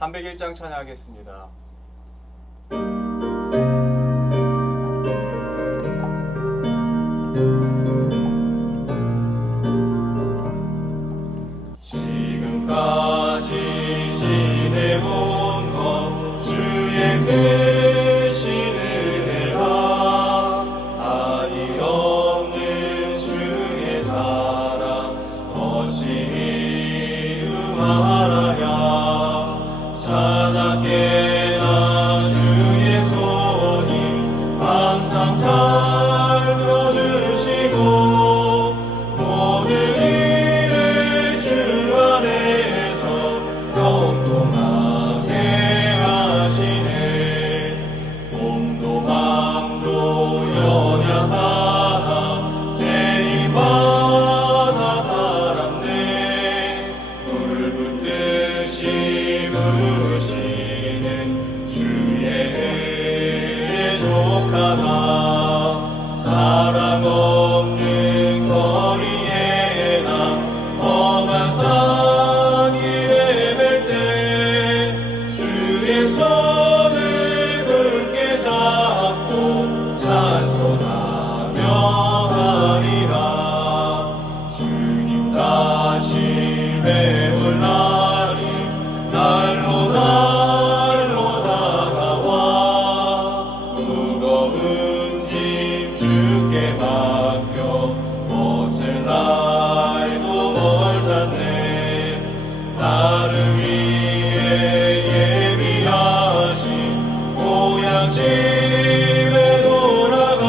301장 찬양하겠습니다. 지금까지 지내온 것 주의 크신 은혜와 아니 없는 주의 사랑 어찌 말하랴. 자나깨나 주의 손이 항상 살펴주시고 모든 일을 주 안에서 영통하게 하시네. 몸도 마음도 연약하나 세임받아 살았네. 붉은 뜻이 부시는 주의 은혜 족하나. 사랑 없는 거리에 나 험한 산길에 뵐 때 주의 손을 굳게 잡고 찬송하며 하리라. 주님 다시 뵈올 날이 날로 다가와. 무거운 짐 주께 맡겨 옷을 날고 멀잖네. 나를 위해 예비하신 고향 집에 돌아가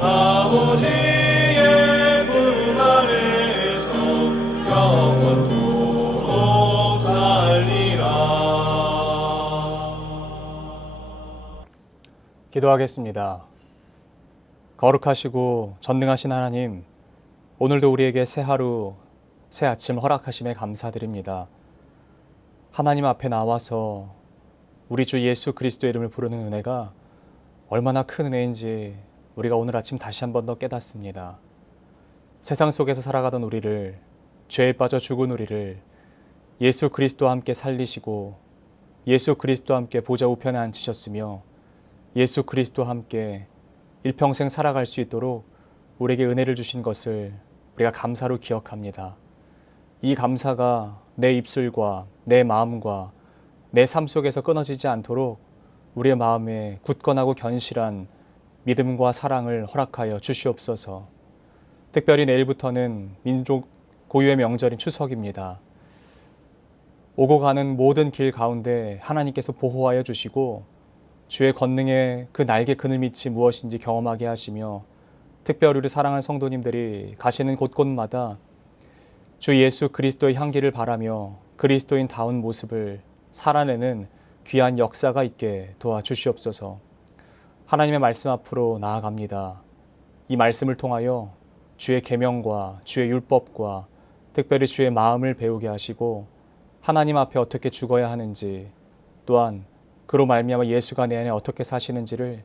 아버지의 품 안에서 영원토록 살리라. 기도하겠습니다. 거룩하시고 전능하신 하나님, 오늘도 우리에게 새 하루, 새 아침 허락하심에 감사드립니다. 하나님 앞에 나와서 우리 주 예수 그리스도의 이름을 부르는 은혜가 얼마나 큰 은혜인지 우리가 오늘 아침 다시 한 번 더 깨닫습니다. 세상 속에서 살아가던 우리를, 죄에 빠져 죽은 우리를 예수 그리스도와 함께 살리시고 예수 그리스도와 함께 보좌 우편에 앉히셨으며 예수 그리스도와 함께 일평생 살아갈 수 있도록 우리에게 은혜를 주신 것을 우리가 감사로 기억합니다. 이 감사가 내 입술과 내 마음과 내 삶 속에서 끊어지지 않도록 우리의 마음에 굳건하고 견실한 믿음과 사랑을 허락하여 주시옵소서. 특별히 내일부터는 민족 고유의 명절인 추석입니다. 오고 가는 모든 길 가운데 하나님께서 보호하여 주시고 주의 권능의 그 날개 그늘 밑이 무엇인지 경험하게 하시며 특별히 우리 사랑하는 성도님들이 가시는 곳곳마다 주 예수 그리스도의 향기를 바라며 그리스도인다운 모습을 살아내는 귀한 역사가 있게 도와주시옵소서. 하나님의 말씀 앞으로 나아갑니다. 이 말씀을 통하여 주의 계명과 주의 율법과 특별히 주의 마음을 배우게 하시고 하나님 앞에 어떻게 죽어야 하는지, 또한 그로 말미암아 예수가 내 안에 어떻게 사시는지를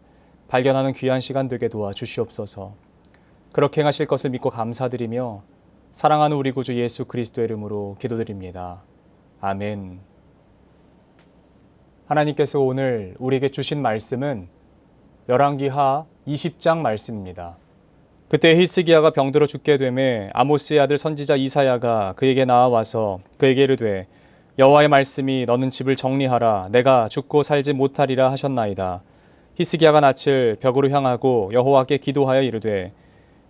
발견하는 귀한 시간 되게 도와주시옵소서. 그렇게 행하실 것을 믿고 감사드리며 사랑하는 우리 구주 예수 그리스도의 이름으로 기도드립니다. 아멘. 하나님께서 오늘 우리에게 주신 말씀은 열왕기하 20장 말씀입니다. 그때 히스기야가 병들어 죽게 되매 아모스의 아들 선지자 이사야가 그에게 나와와서 그에게 이르되 여호와의 말씀이 너는 집을 정리하라. 내가 죽고 살지 못하리라 하셨나이다. 히스기야가 낯을 벽으로 향하고 여호와께 기도하여 이르되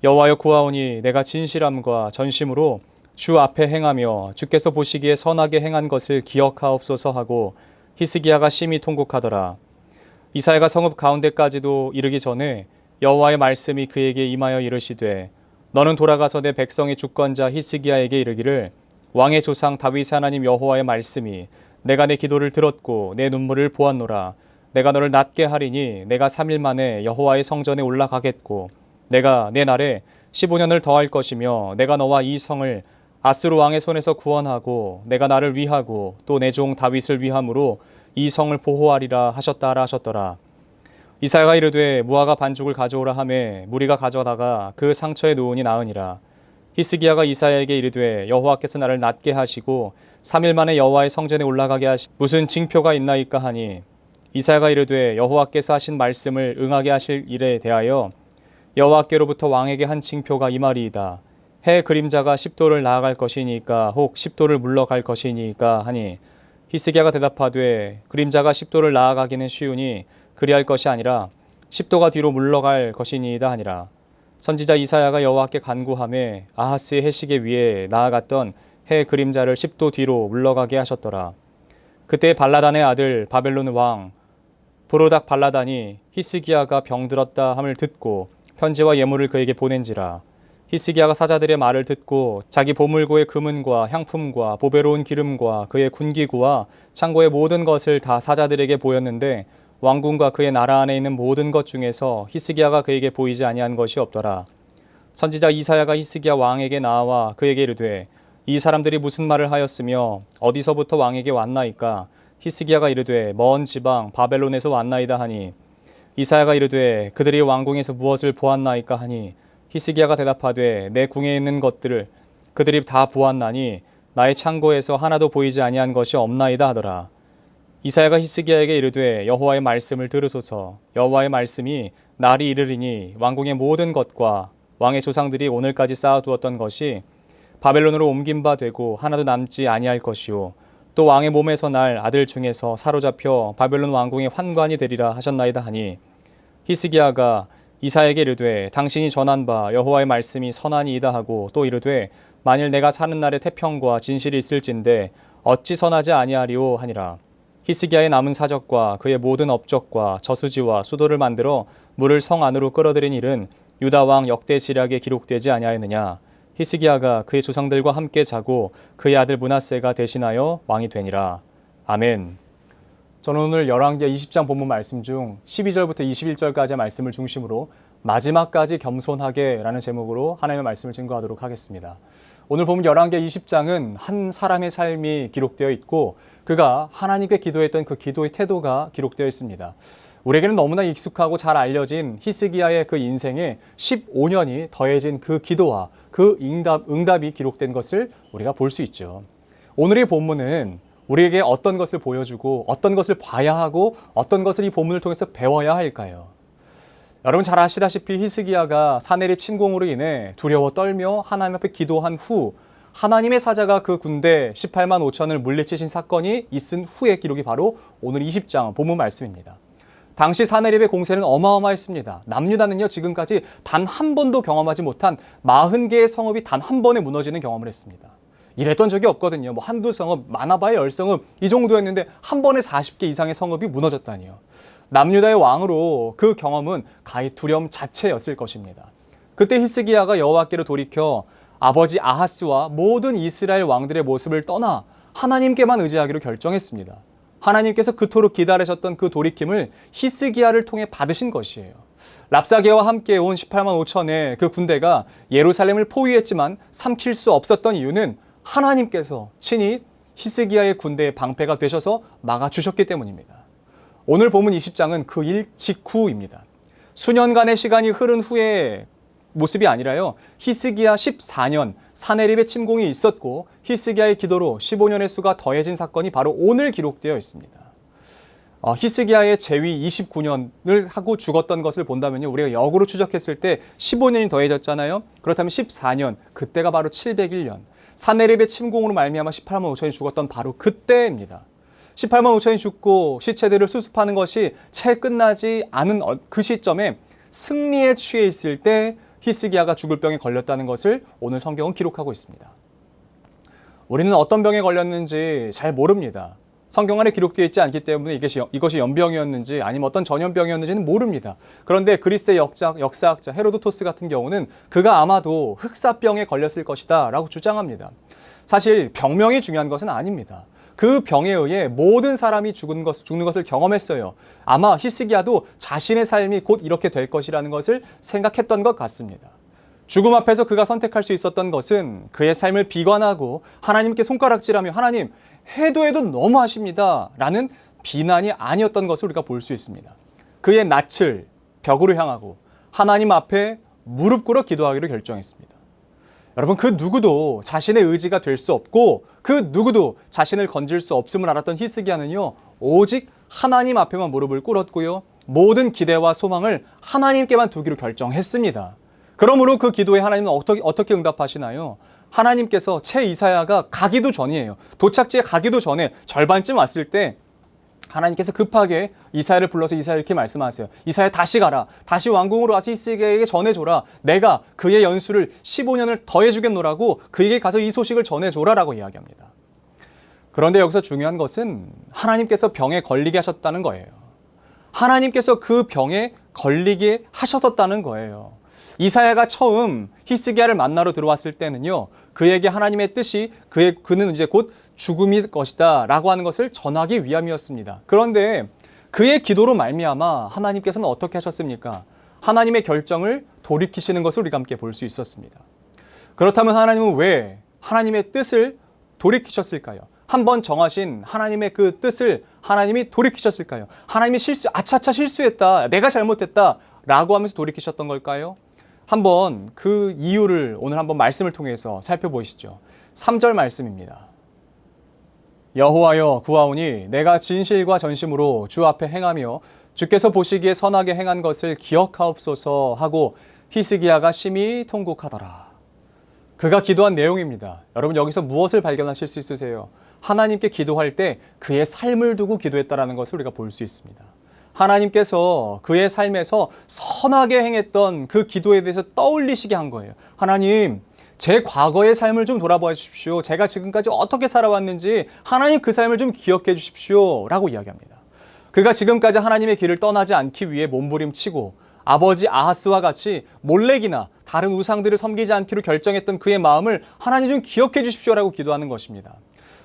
여호와여 구하오니 내가 진실함과 전심으로 주 앞에 행하며 주께서 보시기에 선하게 행한 것을 기억하옵소서 하고 히스기야가 심히 통곡하더라. 이사야가 성읍 가운데까지도 이르기 전에 여호와의 말씀이 그에게 임하여 이르시되 너는 돌아가서 내 백성의 주권자 히스기야에게 이르기를 왕의 조상 다윗의 하나님 여호와의 말씀이 내가 내 기도를 들었고 내 눈물을 보았노라. 내가 너를 낫게 하리니 내가 3일 만에 여호와의 성전에 올라가겠고 내가 내 날에 15년을 더할 것이며 내가 너와 이 성을 아스루 왕의 손에서 구원하고 내가 나를 위하고 또 내 종 다윗을 위함으로 이 성을 보호하리라 하셨다라 하셨더라. 이사야가 이르되 무화과 반죽을 가져오라 하매 무리가 가져다가 그 상처에 놓으니 나으니라. 히스기야가 이사야에게 이르되 여호와께서 나를 낫게 하시고 3일 만에 여호와의 성전에 올라가게 하시 무슨 징표가 있나이까 하니 이사야가 이르되 여호와께서 하신 말씀을 응하게 하실 일에 대하여 여호와께로부터 왕에게 한 징표가 이 말이이다. 해 그림자가 10도를 나아갈 것이니까 혹 10도를 물러갈 것이니까 하니 히스기야가 대답하되 그림자가 10도를 나아가기는 쉬우니 그리할 것이 아니라 10도가 뒤로 물러갈 것이니이다 하니라. 선지자 이사야가 여호와께 간구하매 아하스의 해시계 위에 나아갔던 해 그림자를 10도 뒤로 물러가게 하셨더라. 그때 발라단의 아들 바벨론 왕 브로닥 발라단이 히스기야가 병들었다 함을 듣고 편지와 예물을 그에게 보낸지라. 히스기야가 사자들의 말을 듣고 자기 보물고의 금은과 향품과 보배로운 기름과 그의 군기구와 창고의 모든 것을 다 사자들에게 보였는데 왕궁과 그의 나라 안에 있는 모든 것 중에서 히스기야가 그에게 보이지 아니한 것이 없더라. 선지자 이사야가 히스기야 왕에게 나와 그에게 이르되 이 사람들이 무슨 말을 하였으며 어디서부터 왕에게 왔나이까? 히스기야가 이르되 먼 지방 바벨론에서 왔나이다 하니 이사야가 이르되 그들이 왕궁에서 무엇을 보았나이까 하니 히스기야가 대답하되 내 궁에 있는 것들을 그들이 다 보았나니 나의 창고에서 하나도 보이지 아니한 것이 없나이다 하더라. 이사야가 히스기야에게 이르되 여호와의 말씀을 들으소서. 여호와의 말씀이 날이 이르리니 왕궁의 모든 것과 왕의 조상들이 오늘까지 쌓아두었던 것이 바벨론으로 옮긴 바 되고 하나도 남지 아니할 것이요 또 왕의 몸에서 날 아들 중에서 사로잡혀 바벨론 왕궁의 환관이 되리라 하셨나이다 하니 히스기야가 이사야에게 이르되 당신이 전한 바 여호와의 말씀이 선하니이다 하고 또 이르되 만일 내가 사는 날에 태평과 진실이 있을진데 어찌 선하지 아니하리오 하니라. 히스기야의 남은 사적과 그의 모든 업적과 저수지와 수도를 만들어 물을 성 안으로 끌어들인 일은 유다 왕 역대 지략에 기록되지 아니하였느냐. 히스기야가 그의 조상들과 함께 자고 그의 아들 므낫세가 대신하여 왕이 되니라. 아멘. 저는 오늘 열왕기하 20장 본문 말씀 중 12절부터 21절까지의 말씀을 중심으로 마지막까지 겸손하게 라는 제목으로 하나님의 말씀을 증거하도록 하겠습니다. 오늘 보면 열왕기하 20장은 한 사람의 삶이 기록되어 있고 그가 하나님께 기도했던 그 기도의 태도가 기록되어 있습니다. 우리에게는 너무나 익숙하고 잘 알려진 히스기야의 그 인생에 15년이 더해진 그 기도와 그 응답이 기록된 것을 우리가 볼 수 있죠. 오늘의 본문은 우리에게 어떤 것을 보여주고 어떤 것을 봐야 하고 어떤 것을 이 본문을 통해서 배워야 할까요? 여러분 잘 아시다시피 히스기야가 사내립 침공으로 인해 두려워 떨며 하나님 앞에 기도한 후 하나님의 사자가 그 군대 18만 5천을 물리치신 사건이 있은 후의 기록이 바로 오늘 20장 본문 말씀입니다. 당시 사내립의 공세는 어마어마했습니다. 남유다는요 지금까지 단 한 번도 경험하지 못한 40개의 성읍이 단 한 번에 무너지는 경험을 했습니다. 이랬던 적이 없거든요. 뭐 한두 성읍, 많아봐야 10성읍 이 정도였는데 한 번에 40개 이상의 성읍이 무너졌다니요. 남유다의 왕으로 그 경험은 가히 두려움 자체였을 것입니다. 그때 히스기야가 여호와께로 돌이켜 아버지 아하스와 모든 이스라엘 왕들의 모습을 떠나 하나님께만 의지하기로 결정했습니다. 하나님께서 그토록 기다리셨던 그 돌이킴을 히스기야를 통해 받으신 것이에요. 랍사게와 함께 온 18만 5천의 그 군대가 예루살렘을 포위했지만 삼킬 수 없었던 이유는 하나님께서 친히 히스기야의 군대의 방패가 되셔서 막아주셨기 때문입니다. 오늘 본문 20장은 그 일 직후입니다. 수년간의 시간이 흐른 후의 모습이 아니라요. 히스기야 14년 사내립의 침공이 있었고 히스기야의 기도로 15년의 수가 더해진 사건이 바로 오늘 기록되어 있습니다. 히스기야의 재위 29년을 하고 죽었던 것을 본다면요. 우리가 역으로 추적했을 때 15년이 더해졌잖아요. 그렇다면 14년, 그때가 바로 701년. 사내립의 침공으로 말미암아 18만 5천이 죽었던 바로 그때입니다. 18만 5천이 죽고 시체들을 수습하는 것이 채 끝나지 않은 그 시점에 승리에 취해 있을 때 히스기야가 죽을 병에 걸렸다는 것을 오늘 성경은 기록하고 있습니다. 우리는 어떤 병에 걸렸는지 잘 모릅니다. 성경 안에 기록되어 있지 않기 때문에 이것이 연병이었는지 아니면 어떤 전염병이었는지는 모릅니다. 그런데 그리스의 역사학자 헤로도토스 같은 경우는 그가 아마도 흑사병에 걸렸을 것이다 라고 주장합니다. 사실 병명이 중요한 것은 아닙니다. 그 병에 의해 모든 사람이 죽는 것을 경험했어요. 아마 히스기야도 자신의 삶이 곧 이렇게 될 것이라는 것을 생각했던 것 같습니다. 죽음 앞에서 그가 선택할 수 있었던 것은 그의 삶을 비관하고 하나님께 손가락질하며 하나님 해도 너무하십니다 라는 비난이 아니었던 것을 우리가 볼 수 있습니다. 그의 낯을 벽으로 향하고 하나님 앞에 무릎 꿇어 기도하기로 결정했습니다. 여러분, 그 누구도 자신의 의지가 될 수 없고 그 누구도 자신을 건질 수 없음을 알았던 히스기야는요, 오직 하나님 앞에만 무릎을 꿇었고요, 모든 기대와 소망을 하나님께만 두기로 결정했습니다. 그러므로 그 기도에 하나님은 어떻게 응답하시나요? 하나님께서 채 이사야가 가기도 전이에요. 도착지에 가기도 전에 절반쯤 왔을 때 하나님께서 급하게 이사야를 불러서 이사야 이렇게 말씀하세요. 이사야, 다시 가라. 다시 왕궁으로 와서 히스기야에게 전해줘라. 내가 그의 연수를 15년을 더해주겠노라고 그에게 가서 이 소식을 전해줘라라고 이야기합니다. 그런데 여기서 중요한 것은 하나님께서 병에 걸리게 하셨다는 거예요. 하나님께서 그 병에 걸리게 하셨었다는 거예요. 이사야가 처음 히스기야를 만나러 들어왔을 때는요, 그에게 하나님의 뜻이 그는 이제 곧 죽음일 것이다 라고 하는 것을 전하기 위함이었습니다. 그런데 그의 기도로 말미암아 하나님께서는 어떻게 하셨습니까? 하나님의 결정을 돌이키시는 것을 우리가 함께 볼 수 있었습니다. 그렇다면 하나님은 왜 하나님의 뜻을 돌이키셨을까요? 한번 정하신 하나님의 그 뜻을 하나님이 돌이키셨을까요? 하나님이 아차차 실수했다, 내가 잘못했다 라고 하면서 돌이키셨던 걸까요? 한번 그 이유를 오늘 한번 말씀을 통해서 살펴보시죠. 3절 말씀입니다. 여호와여, 구하오니 내가 진실과 전심으로 주 앞에 행하며 주께서 보시기에 선하게 행한 것을 기억하옵소서 하고 히스기야가 심히 통곡하더라. 그가 기도한 내용입니다. 여러분, 여기서 무엇을 발견하실 수 있으세요? 하나님께 기도할 때 그의 삶을 두고 기도했다라는 것을 우리가 볼 수 있습니다. 하나님께서 그의 삶에서 선하게 행했던 그 기도에 대해서 떠올리시게 한 거예요. 하나님, 제 과거의 삶을 좀 돌아봐 주십시오. 제가 지금까지 어떻게 살아왔는지 하나님 그 삶을 좀 기억해 주십시오 라고 이야기합니다. 그가 지금까지 하나님의 길을 떠나지 않기 위해 몸부림치고 아버지 아하스와 같이 몰렉이나 다른 우상들을 섬기지 않기로 결정했던 그의 마음을 하나님 좀 기억해 주십시오라고 기도하는 것입니다.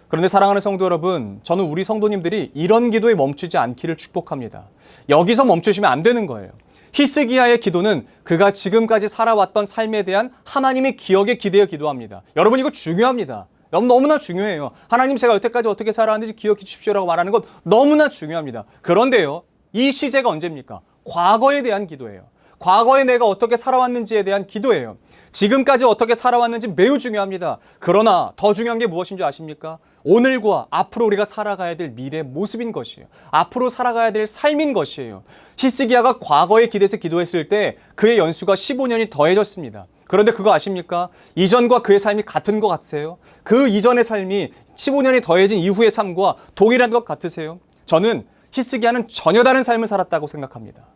그런데 사랑하는 성도 여러분, 저는 우리 성도님들이 이런 기도에 멈추지 않기를 축복합니다. 여기서 멈추시면 안 되는 거예요. 히스기야의 기도는 그가 지금까지 살아왔던 삶에 대한 하나님의 기억에 기대어 기도합니다. 여러분, 이거 중요합니다. 너무나 중요해요. 하나님, 제가 여태까지 어떻게 살아왔는지 기억해 주십시오라고 말하는 것 너무나 중요합니다. 그런데요, 이 시제가 언제입니까? 과거에 대한 기도예요. 과거에 내가 어떻게 살아왔는지에 대한 기도예요. 지금까지 어떻게 살아왔는지 매우 중요합니다. 그러나 더 중요한 게 무엇인 줄 아십니까? 오늘과 앞으로 우리가 살아가야 될 미래 모습인 것이에요. 앞으로 살아가야 될 삶인 것이에요. 히스기야가 과거에 기대서 기도했을 때 그의 연수가 15년이 더해졌습니다. 그런데 그거 아십니까? 이전과 그의 삶이 같은 것 같으세요? 그 이전의 삶이 15년이 더해진 이후의 삶과 동일한 것 같으세요? 저는 히스기야는 전혀 다른 삶을 살았다고 생각합니다.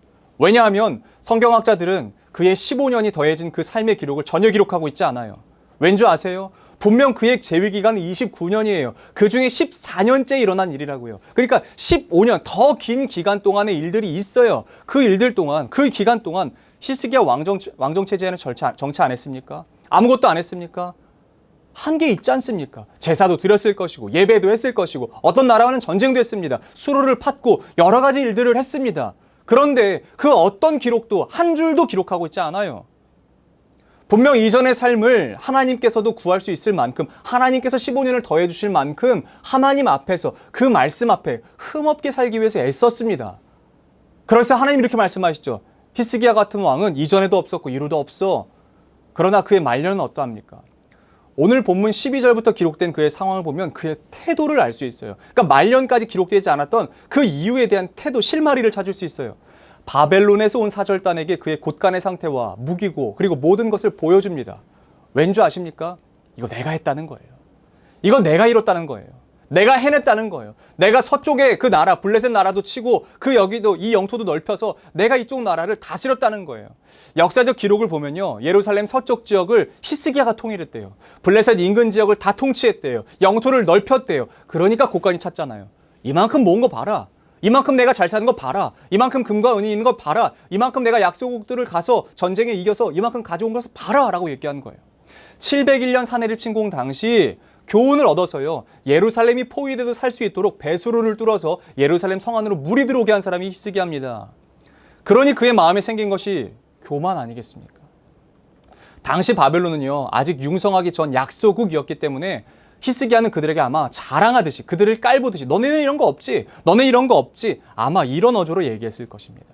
왜냐하면 성경학자들은 그의 15년이 더해진 그 삶의 기록을 전혀 기록하고 있지 않아요. 왠지 아세요? 분명 그의 재위 기간은 29년이에요. 그 중에 14년째 일어난 일이라고요. 그러니까 15년, 더 긴 기간 동안의 일들이 있어요. 그 일들 동안, 그 기간 동안 히스기야 왕정 체제에는 정치 안 했습니까? 아무것도 안 했습니까? 한 게 있지 않습니까? 제사도 드렸을 것이고 예배도 했을 것이고 어떤 나라와는 전쟁도 했습니다. 수로를 팠고 여러 가지 일들을 했습니다. 그런데 그 어떤 기록도 한 줄도 기록하고 있지 않아요. 분명 이전의 삶을 하나님께서도 구할 수 있을 만큼, 하나님께서 15년을 더해 주실 만큼 하나님 앞에서 그 말씀 앞에 흠없게 살기 위해서 애썼습니다. 그래서 하나님 이렇게 말씀하시죠. 히스기야 같은 왕은 이전에도 없었고 이후도 없어. 그러나 그의 말년은 어떠합니까? 오늘 본문 12절부터 기록된 그의 상황을 보면 그의 태도를 알 수 있어요. 그러니까 말년까지 기록되지 않았던 그 이유에 대한 태도, 실마리를 찾을 수 있어요. 바벨론에서 온 사절단에게 그의 곳간의 상태와 무기고 그리고 모든 것을 보여줍니다. 왠지 아십니까? 이거 내가 했다는 거예요. 이거 내가 이뤘다는 거예요. 내가 해냈다는 거예요. 내가 서쪽에 그 나라, 블레셋 나라도 치고 그 여기도 이 영토도 넓혀서 내가 이쪽 나라를 다스렸다는 거예요. 역사적 기록을 보면요, 예루살렘 서쪽 지역을 히스기야가 통일했대요. 블레셋 인근 지역을 다 통치했대요. 영토를 넓혔대요. 그러니까 곳간이 찼잖아요. 이만큼 모은 거 봐라. 이만큼 내가 잘 사는 거 봐라. 이만큼 금과 은이 있는 거 봐라. 이만큼 내가 약소국들을 가서 전쟁에 이겨서 이만큼 가져온 것을 봐라 라고 얘기하는 거예요. 701년 사내립 침공 당시 교훈을 얻어서요, 예루살렘이 포위돼도 살 수 있도록 배수로를 뚫어서 예루살렘 성 안으로 물이 들어오게 한 사람이 히스기야입니다. 그러니 그의 마음에 생긴 것이 교만 아니겠습니까? 당시 바벨론은요, 아직 융성하기 전 약소국이었기 때문에 히스기야는 그들에게 아마 자랑하듯이, 그들을 깔보듯이 너네는 이런 거 없지? 너네 이런 거 없지? 아마 이런 어조로 얘기했을 것입니다.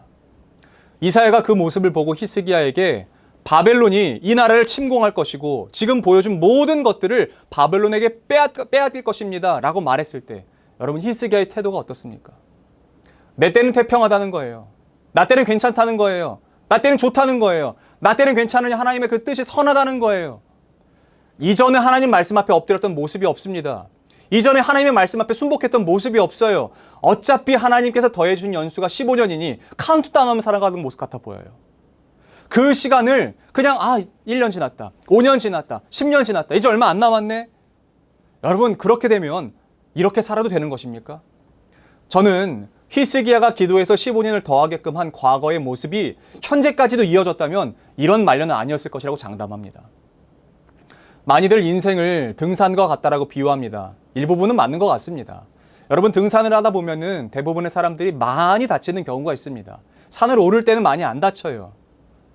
이사야가 그 모습을 보고 히스기야에게 바벨론이 이 나라를 침공할 것이고 지금 보여준 모든 것들을 바벨론에게 빼앗길 것입니다 라고 말했을 때 여러분 히스기야의 태도가 어떻습니까? 내 때는 태평하다는 거예요. 나 때는 괜찮다는 거예요. 나 때는 좋다는 거예요. 나 때는 괜찮으니 하나님의 그 뜻이 선하다는 거예요. 이전에 하나님 말씀 앞에 엎드렸던 모습이 없습니다. 이전에 하나님의 말씀 앞에 순복했던 모습이 없어요. 어차피 하나님께서 더해준 연수가 15년이니 카운트다운하면 살아가는 모습 같아 보여요. 그 시간을 그냥 1년 지났다, 5년 지났다, 10년 지났다, 이제 얼마 안 남았네. 여러분 그렇게 되면 이렇게 살아도 되는 것입니까? 저는 히스기야가 기도해서 15년을 더하게끔 한 과거의 모습이 현재까지도 이어졌다면 이런 말년은 아니었을 것이라고 장담합니다. 많이들 인생을 등산과 같다라고 비유합니다. 일부분은 맞는 것 같습니다. 여러분 등산을 하다 보면은 대부분의 사람들이 많이 다치는 경우가 있습니다. 산을 오를 때는 많이 안 다쳐요.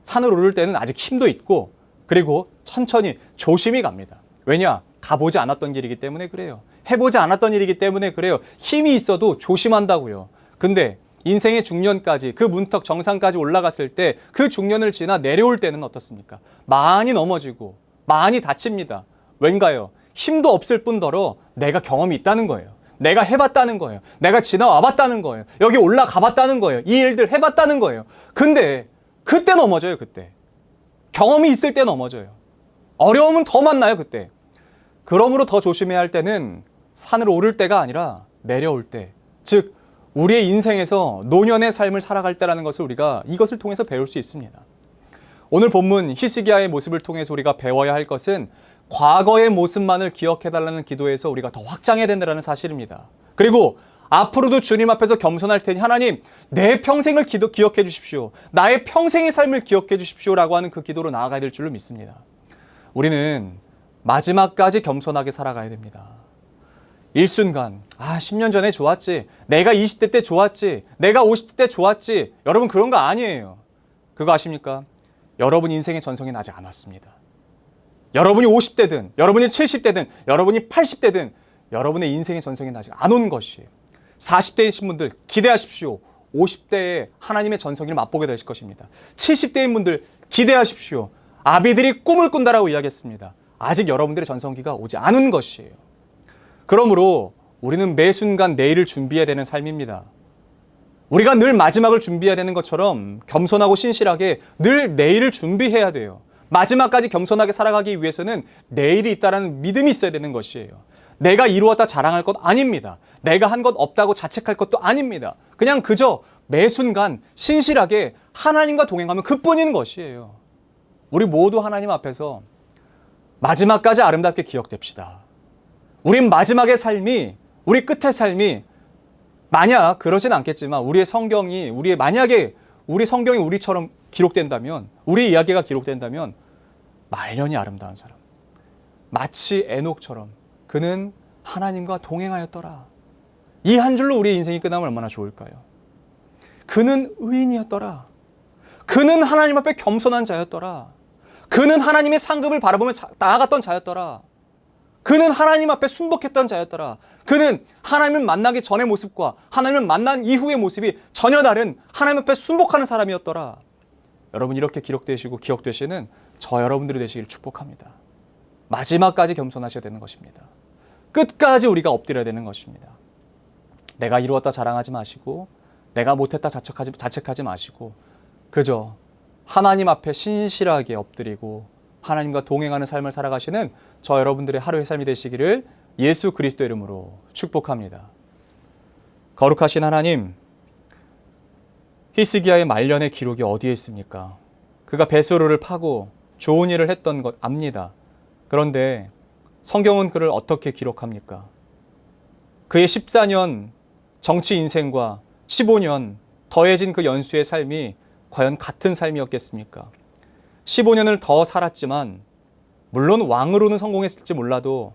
산을 오를 때는 아직 힘도 있고 그리고 천천히 조심히 갑니다. 왜냐? 가보지 않았던 길이기 때문에 그래요. 해보지 않았던 일이기 때문에 그래요. 힘이 있어도 조심한다고요. 근데 인생의 중년까지 그 문턱 정상까지 올라갔을 때 그 중년을 지나 내려올 때는 어떻습니까? 많이 넘어지고 많이 다칩니다. 왠가요? 힘도 없을 뿐더러 내가 경험이 있다는 거예요. 내가 해봤다는 거예요. 내가 지나와 봤다는 거예요. 여기 올라가 봤다는 거예요. 이 일들 해봤다는 거예요. 근데 그때 넘어져요. 그때 경험이 있을 때 넘어져요. 어려움은 더 만나요. 그때. 그러므로 더 조심해야 할 때는 산을 오를 때가 아니라 내려올 때, 즉 우리의 인생에서 노년의 삶을 살아갈 때라는 것을 우리가 이것을 통해서 배울 수 있습니다. 오늘 본문 히스기야의 모습을 통해서 우리가 배워야 할 것은 과거의 모습만을 기억해달라는 기도에서 우리가 더 확장해야 된다는 사실입니다. 그리고 앞으로도 주님 앞에서 겸손할 테니 하나님 내 평생을 기억해 주십시오. 나의 평생의 삶을 기억해 주십시오 라고 하는 그 기도로 나아가야 될 줄로 믿습니다. 우리는 마지막까지 겸손하게 살아가야 됩니다. 일순간 10년 전에 좋았지, 내가 20대 때 좋았지, 내가 50대 때 좋았지. 여러분 그런 거 아니에요. 그거 아십니까? 여러분 인생의 전성이 나지 않았습니다. 여러분이 50대든 여러분이 70대든 여러분이 80대든 여러분의 인생의 전성이 나지 않은 것이에요. 40대이신 분들 기대하십시오. 50대에 하나님의 전성기를 맛보게 되실 것입니다. 70대인 분들 기대하십시오. 아비들이 꿈을 꾼다라고 이야기했습니다. 아직 여러분들의 전성기가 오지 않은 것이에요. 그러므로 우리는 매 순간 내일을 준비해야 되는 삶입니다. 우리가 늘 마지막을 준비해야 되는 것처럼 겸손하고 신실하게 늘 내일을 준비해야 돼요. 마지막까지 겸손하게 살아가기 위해서는 내일이 있다는 믿음이 있어야 되는 것이에요. 내가 이루었다 자랑할 것 아닙니다. 내가 한 것 없다고 자책할 것도 아닙니다. 그냥 그저 매 순간 신실하게 하나님과 동행하면 그뿐인 것이에요. 우리 모두 하나님 앞에서 마지막까지 아름답게 기억됩시다. 우린 마지막의 삶이, 우리 끝의 삶이 만약 그러진 않겠지만 만약에 우리 성경이 우리처럼 기록된다면, 우리 이야기가 기록된다면 말년이 아름다운 사람, 마치 에녹처럼 그는 하나님과 동행하였더라. 이 한 줄로 우리의 인생이 끝나면 얼마나 좋을까요? 그는 의인이었더라. 그는 하나님 앞에 겸손한 자였더라. 그는 하나님의 상급을 바라보며 나아갔던 자였더라. 그는 하나님 앞에 순복했던 자였더라. 그는 하나님을 만나기 전의 모습과 하나님을 만난 이후의 모습이 전혀 다른 하나님 앞에 순복하는 사람이었더라. 여러분 이렇게 기억되시는 저 여러분들이 되시기를 축복합니다. 마지막까지 겸손하셔야 되는 것입니다. 끝까지 우리가 엎드려야 되는 것입니다. 내가 이루었다 자랑하지 마시고 내가 못했다 자책하지 마시고 그저 하나님 앞에 신실하게 엎드리고 하나님과 동행하는 삶을 살아가시는 저 여러분들의 하루의 삶이 되시기를 예수 그리스도 이름으로 축복합니다. 거룩하신 하나님, 히스기야의 말년의 기록이 어디에 있습니까? 그가 베스로를 파고 좋은 일을 했던 것 압니다. 그런데 성경은 그를 어떻게 기록합니까? 그의 14년 정치 인생과 15년 더해진 그 연수의 삶이 과연 같은 삶이었겠습니까? 15년을 더 살았지만 물론 왕으로는 성공했을지 몰라도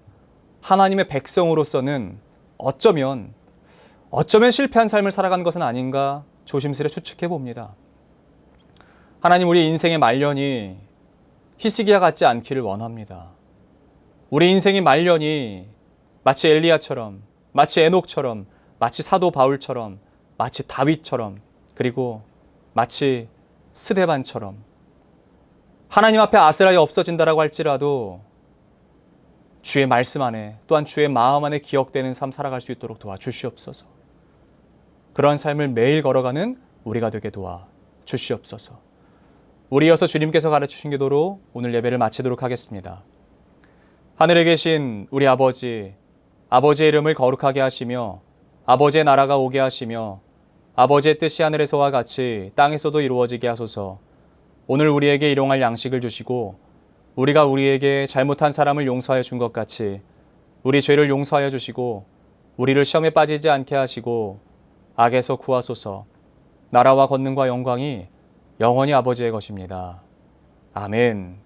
하나님의 백성으로서는 어쩌면 실패한 삶을 살아간 것은 아닌가 조심스레 추측해 봅니다. 하나님, 우리 인생의 말년이 히스기야 같지 않기를 원합니다. 우리 인생의 말년이 마치 엘리야처럼, 마치 에녹처럼, 마치 사도 바울처럼, 마치 다윗처럼, 그리고 마치 스데반처럼 하나님 앞에 아스라이 없어진다라고 할지라도 주의 말씀 안에 또한 주의 마음 안에 기억되는 삶 살아갈 수 있도록 도와주시옵소서. 그런 삶을 매일 걸어가는 우리가 되게 도와주시옵소서. 우리 이어서 주님께서 가르치신 기도로 오늘 예배를 마치도록 하겠습니다. 하늘에 계신 우리 아버지, 아버지의 이름을 거룩하게 하시며 아버지의 나라가 오게 하시며 아버지의 뜻이 하늘에서와 같이 땅에서도 이루어지게 하소서. 오늘 우리에게 일용할 양식을 주시고 우리가 우리에게 잘못한 사람을 용서하여 준 것 같이 우리 죄를 용서하여 주시고 우리를 시험에 빠지지 않게 하시고 악에서 구하소서. 나라와 권능과 영광이 영원히 아버지의 것입니다. 아멘.